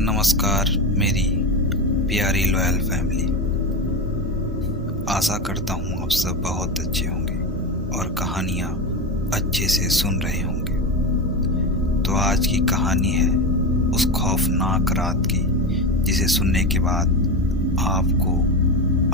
नमस्कार मेरी प्यारी लॉयल फैमिली। आशा करता हूँ आप सब बहुत अच्छे होंगे और कहानियाँ अच्छे से सुन रहे होंगे। तो आज की कहानी है उस खौफनाक रात की जिसे सुनने के बाद आपको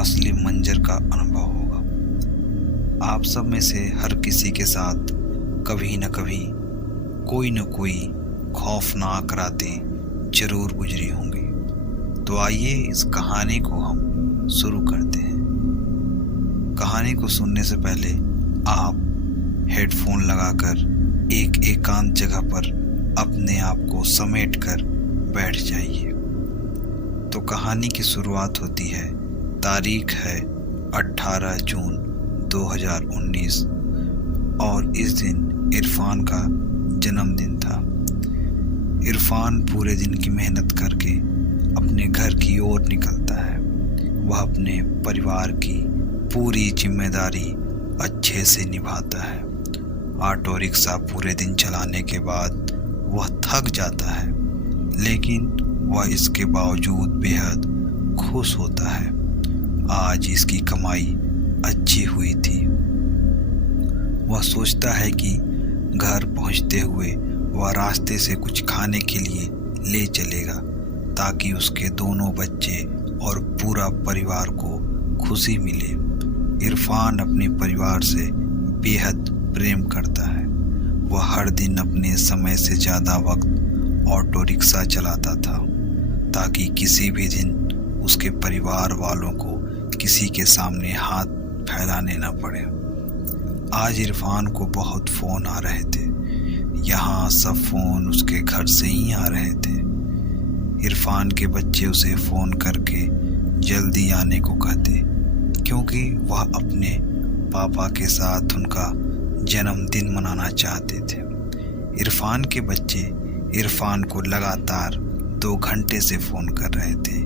असली मंजर का अनुभव होगा। आप सब में से हर किसी के साथ कभी न कभी कोई न कोई खौफनाक रातें जरूर गुजरी होंगी। तो आइए इस कहानी को हम शुरू करते हैं। कहानी को सुनने से पहले आप हेडफोन लगाकर एक एकांत जगह पर अपने आप को समेट कर बैठ जाइए। तो कहानी की शुरुआत होती है। तारीख है 18 जून 2019 और इस दिन इरफान का जन्मदिन था। इरफान पूरे दिन की मेहनत करके अपने घर की ओर निकलता है। वह अपने परिवार की पूरी जिम्मेदारी अच्छे से निभाता है। ऑटो रिक्शा पूरे दिन चलाने के बाद वह थक जाता है, लेकिन वह इसके बावजूद बेहद खुश होता है। आज इसकी कमाई अच्छी हुई थी। वह सोचता है कि घर पहुंचते हुए वह रास्ते से कुछ खाने के लिए ले चलेगा ताकि उसके दोनों बच्चे और पूरा परिवार को खुशी मिले। इरफान अपने परिवार से बेहद प्रेम करता है। वह हर दिन अपने समय से ज़्यादा वक्त ऑटो रिक्शा चलाता था ताकि किसी भी दिन उसके परिवार वालों को किसी के सामने हाथ फैलाने न पड़े। आज इरफान को बहुत फ़ोन आ रहे थे। यहाँ सब फ़ोन उसके घर से ही आ रहे थे। इरफान के बच्चे उसे फ़ोन करके जल्दी आने को कहते क्योंकि वह अपने पापा के साथ उनका जन्मदिन मनाना चाहते थे। इरफान के बच्चे इरफान को लगातार 2 घंटे से फ़ोन कर रहे थे।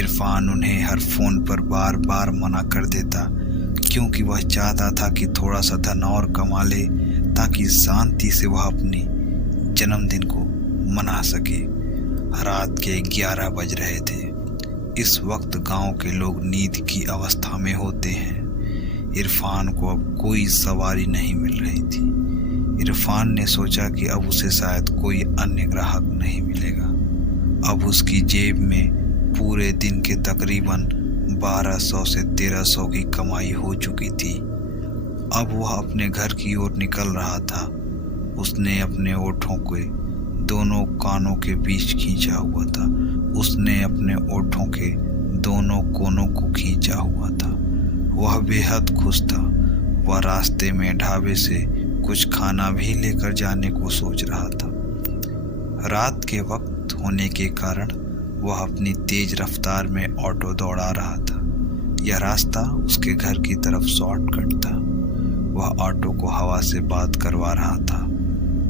इरफान उन्हें हर फ़ोन पर बार बार मना कर देता क्योंकि वह चाहता था कि थोड़ा सा धन और कमा ले ताकि शांति से वह अपने जन्मदिन को मना सके। रात के 11 बज रहे थे। इस वक्त गांव के लोग नींद की अवस्था में होते हैं। इरफान को अब कोई सवारी नहीं मिल रही थी। इरफान ने सोचा कि अब उसे शायद कोई अन्य ग्राहक नहीं मिलेगा। अब उसकी जेब में पूरे दिन के तकरीबन 1200 से 1300 की कमाई हो चुकी थी। अब वह अपने घर की ओर निकल रहा था। उसने अपने ओठों के दोनों कानों के बीच खींचा हुआ था। उसने अपने ओठों के दोनों कोनों को खींचा हुआ था। वह बेहद खुश था। वह रास्ते में ढाबे से कुछ खाना भी लेकर जाने को सोच रहा था। रात के वक्त होने के कारण वह अपनी तेज रफ्तार में ऑटो दौड़ा रहा था। यह रास्ता उसके घर की तरफ शॉर्टकट था। वह ऑटो को हवा से बात करवा रहा था।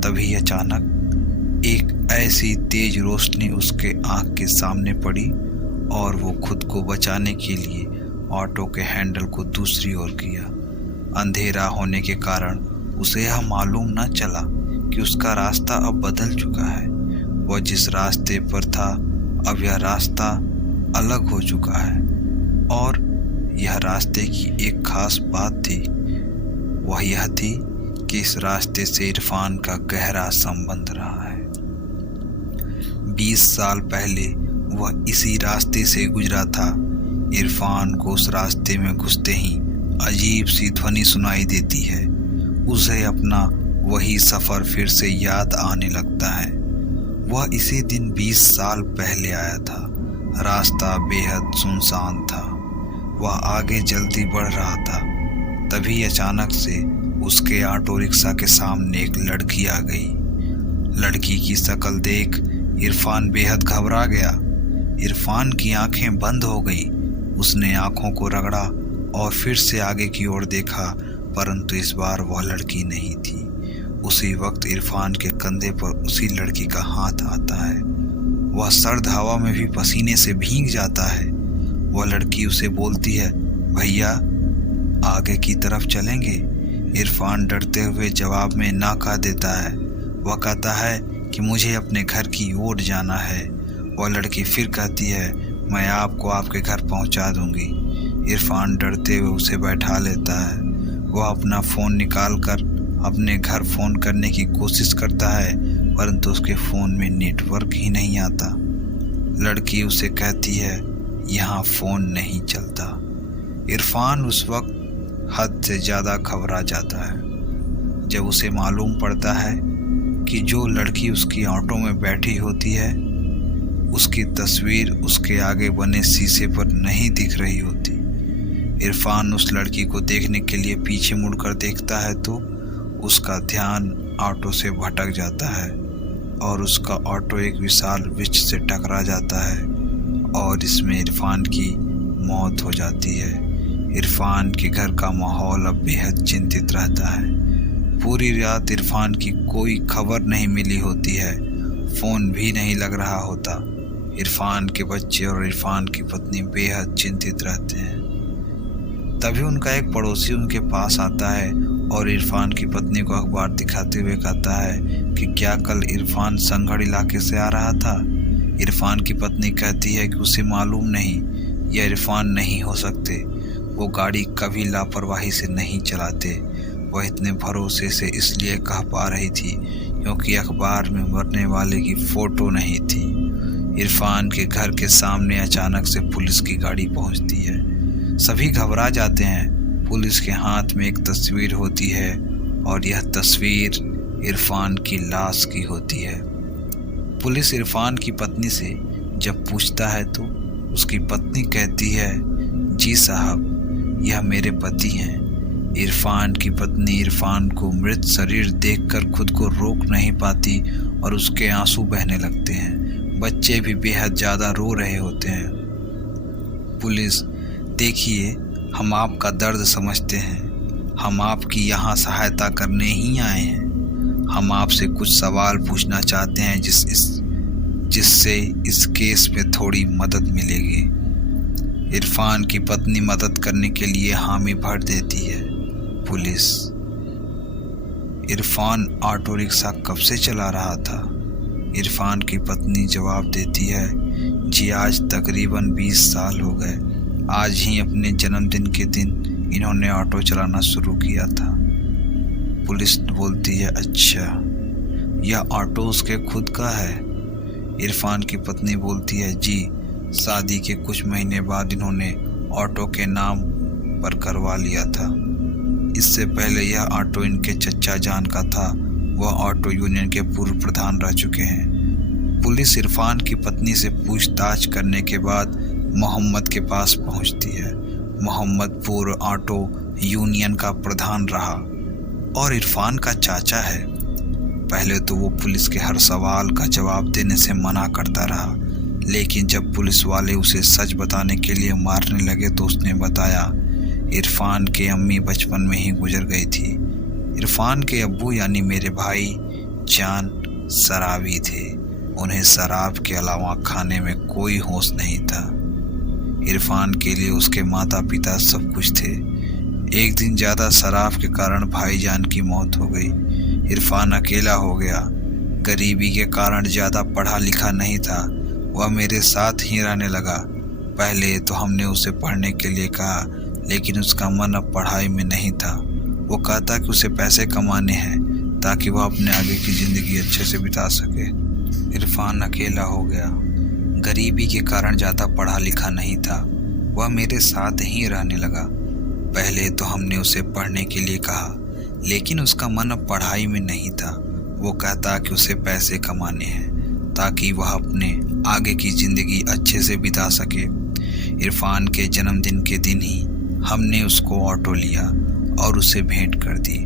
तभी अचानक एक ऐसी तेज रोशनी उसके आंख के सामने पड़ी और वो खुद को बचाने के लिए ऑटो के हैंडल को दूसरी ओर किया। अंधेरा होने के कारण उसे यह मालूम न चला कि उसका रास्ता अब बदल चुका है। वह जिस रास्ते पर था अब यह रास्ता अलग हो चुका है और यह रास्ते की एक खास बात थी। वह यह थी कि इस रास्ते से इरफान का गहरा संबंध रहा है। 20 साल पहले वह इसी रास्ते से गुजरा था। इरफान को उस रास्ते में घुसते ही अजीब सी ध्वनि सुनाई देती है। उसे अपना वही सफ़र फिर से याद आने लगता है। वह इसी दिन 20 साल पहले आया था। रास्ता बेहद सुनसान था। वह आगे जल्दी बढ़ रहा था। तभी अचानक से उसके ऑटो रिक्शा के सामने एक लड़की आ गई। लड़की की शक्ल देख इरफान बेहद घबरा गया। इरफान की आंखें बंद हो गई। उसने आंखों को रगड़ा और फिर से आगे की ओर देखा, परंतु इस बार वह लड़की नहीं थी। उसी वक्त इरफान के कंधे पर उसी लड़की का हाथ आता है। वह सर्द हवा में भी पसीने से भीग जाता है। वह लड़की उसे बोलती है, भैया आगे की तरफ चलेंगे। इरफान डरते हुए जवाब में ना कह देता है। वह कहता है कि मुझे अपने घर की ओर जाना है। वह लड़की फिर कहती है, मैं आपको आपके घर पहुंचा दूंगी। इरफान डरते हुए उसे बैठा लेता है। वह अपना फ़ोन निकाल कर अपने घर फ़ोन करने की कोशिश करता है, परंतु उसके फ़ोन में नेटवर्क ही नहीं आता। लड़की उसे कहती है, यहाँ फ़ोन नहीं चलता। इरफान उस वक्त हद से ज़्यादा घबरा जाता है जब उसे मालूम पड़ता है कि जो लड़की उसकी ऑटो में बैठी होती है, उसकी तस्वीर उसके आगे बने शीशे पर नहीं दिख रही होती। इरफान उस लड़की को देखने के लिए पीछे मुड़कर देखता है तो उसका ध्यान ऑटो से भटक जाता है और उसका ऑटो एक विशाल वृक्ष से टकरा जाता है और इसमें इरफान की मौत हो जाती है। इरफान के घर का माहौल अब बेहद चिंतित रहता है। पूरी रात इरफान की कोई खबर नहीं मिली होती है, फ़ोन भी नहीं लग रहा होता। इरफान के बच्चे और इरफान की पत्नी बेहद चिंतित रहते हैं। तभी उनका एक पड़ोसी उनके पास आता है और इरफान की पत्नी को अखबार दिखाते हुए कहता है कि क्या कल इरफान संगढ़ इलाके से आ रहा था। इरफान की पत्नी कहती है कि उसे मालूम नहीं, यह इरफान नहीं हो सकते। वो गाड़ी कभी लापरवाही से नहीं चलाते। वह इतने भरोसे से इसलिए कह पा रही थी क्योंकि अखबार में मरने वाले की फ़ोटो नहीं थी। इरफान के घर के सामने अचानक से पुलिस की गाड़ी पहुंचती है। सभी घबरा जाते हैं। पुलिस के हाथ में एक तस्वीर होती है और यह तस्वीर इरफान की लाश की होती है। पुलिस इरफान की पत्नी से जब पूछता है तो उसकी पत्नी कहती है, जी साहब, यह मेरे पति हैं। इरफान की पत्नी इरफान को मृत शरीर देखकर खुद को रोक नहीं पाती और उसके आंसू बहने लगते हैं। बच्चे भी बेहद ज़्यादा रो रहे होते हैं। पुलिस, देखिए, हम आपका दर्द समझते हैं। हम आपकी यहाँ सहायता करने ही आए हैं। हम आपसे कुछ सवाल पूछना चाहते हैं जिससे इस केस में थोड़ी मदद मिलेगी। इरफान की पत्नी मदद करने के लिए हामी भर देती है। पुलिस, इरफान ऑटो रिक्शा कब से चला रहा था? इरफान की पत्नी जवाब देती है, जी आज तकरीबन 20 साल हो गए। आज ही अपने जन्मदिन के दिन इन्होंने ऑटो चलाना शुरू किया था। पुलिस बोलती है, अच्छा, यह ऑटो उसके खुद का है? इरफान की पत्नी बोलती है, जी, शादी के कुछ महीने बाद इन्होंने ऑटो के नाम पर करवा लिया था। इससे पहले यह ऑटो इनके चचा जान का था। वह ऑटो यूनियन के पूर्व प्रधान रह चुके हैं। पुलिस इरफान की पत्नी से पूछताछ करने के बाद मोहम्मद के पास पहुंचती है। मोहम्मद पूर्व ऑटो यूनियन का प्रधान रहा और इरफान का चाचा है। पहले तो वो पुलिस के हर सवाल का जवाब देने से मना करता रहा, लेकिन जब पुलिस वाले उसे सच बताने के लिए मारने लगे तो उसने बताया, इरफान के अम्मी बचपन में ही गुजर गई थी। इरफान के अब्बू यानी मेरे भाई जान शराबी थे। उन्हें शराब के अलावा खाने में कोई होश नहीं था। इरफान के लिए उसके माता पिता सब कुछ थे। एक दिन ज़्यादा शराब के कारण भाईजान की मौत हो गई। इरफान अकेला हो गया। गरीबी के कारण ज़्यादा पढ़ा लिखा नहीं था। वह मेरे साथ ही रहने लगा। पहले तो हमने उसे पढ़ने के लिए कहा, लेकिन उसका मन अब पढ़ाई में नहीं था। वो कहता कि उसे पैसे कमाने हैं ताकि वह अपने आगे की ज़िंदगी अच्छे से बिता सके। इरफान अकेला हो गया। गरीबी के कारण ज़्यादा पढ़ा लिखा नहीं था। वह मेरे साथ ही रहने लगा। पहले तो हमने उसे पढ़ने के लिए कहा, लेकिन उसका मन अब पढ़ाई में नहीं था। वो कहता कि उसे पैसे कमाने हैं ताकि वह अपने आगे की ज़िंदगी अच्छे से बिता सके। इरफान के जन्मदिन के दिन ही हमने उसको ऑटो लिया और उसे भेंट कर दी।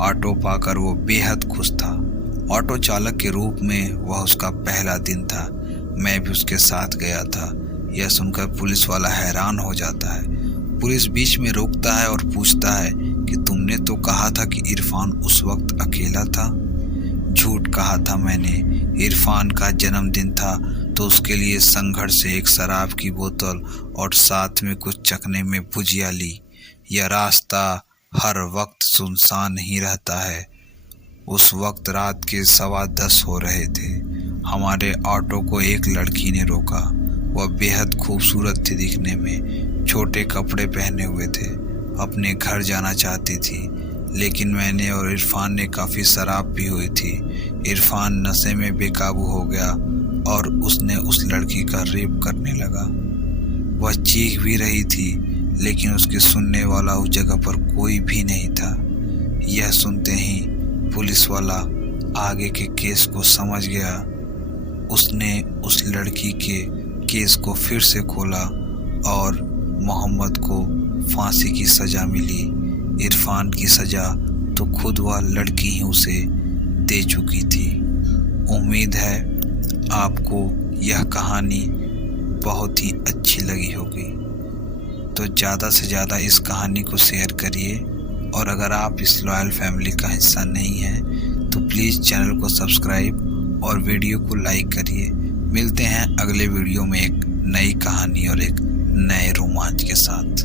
ऑटो पाकर वो बेहद खुश था। ऑटो चालक के रूप में वह उसका पहला दिन था। मैं भी उसके साथ गया था। यह सुनकर पुलिस वाला हैरान हो जाता है। पुलिस बीच में रोकता है और पूछता है कि तुमने तो कहा था कि इरफान उस वक्त अकेला था। झूठ कहा था मैंने। इरफान का जन्मदिन था तो उसके लिए संघर्ष से एक शराब की बोतल और साथ में कुछ चखने में भुजिया ली। यह रास्ता हर वक्त सुनसान ही रहता है। उस वक्त रात के 10:15 हो रहे थे। हमारे ऑटो को एक लड़की ने रोका। वह बेहद खूबसूरत थी दिखने में, छोटे कपड़े पहने हुए थे, अपने घर जाना चाहती थी। लेकिन मैंने और इरफान ने काफ़ी शराब पी हुई थी। इरफान नशे में बेकाबू हो गया और उसने उस लड़की का रेप करने लगा। वह चीख भी रही थी, लेकिन उसके सुनने वाला उस जगह पर कोई भी नहीं था। यह सुनते ही पुलिस वाला आगे के केस को समझ गया। उसने उस लड़की के केस को फिर से खोला और मोहम्मद को फांसी की सज़ा मिली। इरफान की सज़ा तो खुद वह लड़की ही उसे दे चुकी थी। उम्मीद है आपको यह कहानी बहुत ही अच्छी लगी होगी, तो ज़्यादा से ज़्यादा इस कहानी को शेयर करिए। और अगर आप इस लॉयल फैमिली का हिस्सा नहीं हैं तो प्लीज़ चैनल को सब्सक्राइब और वीडियो को लाइक करिए। मिलते हैं अगले वीडियो में एक नई कहानी और एक नए रोमांच के साथ।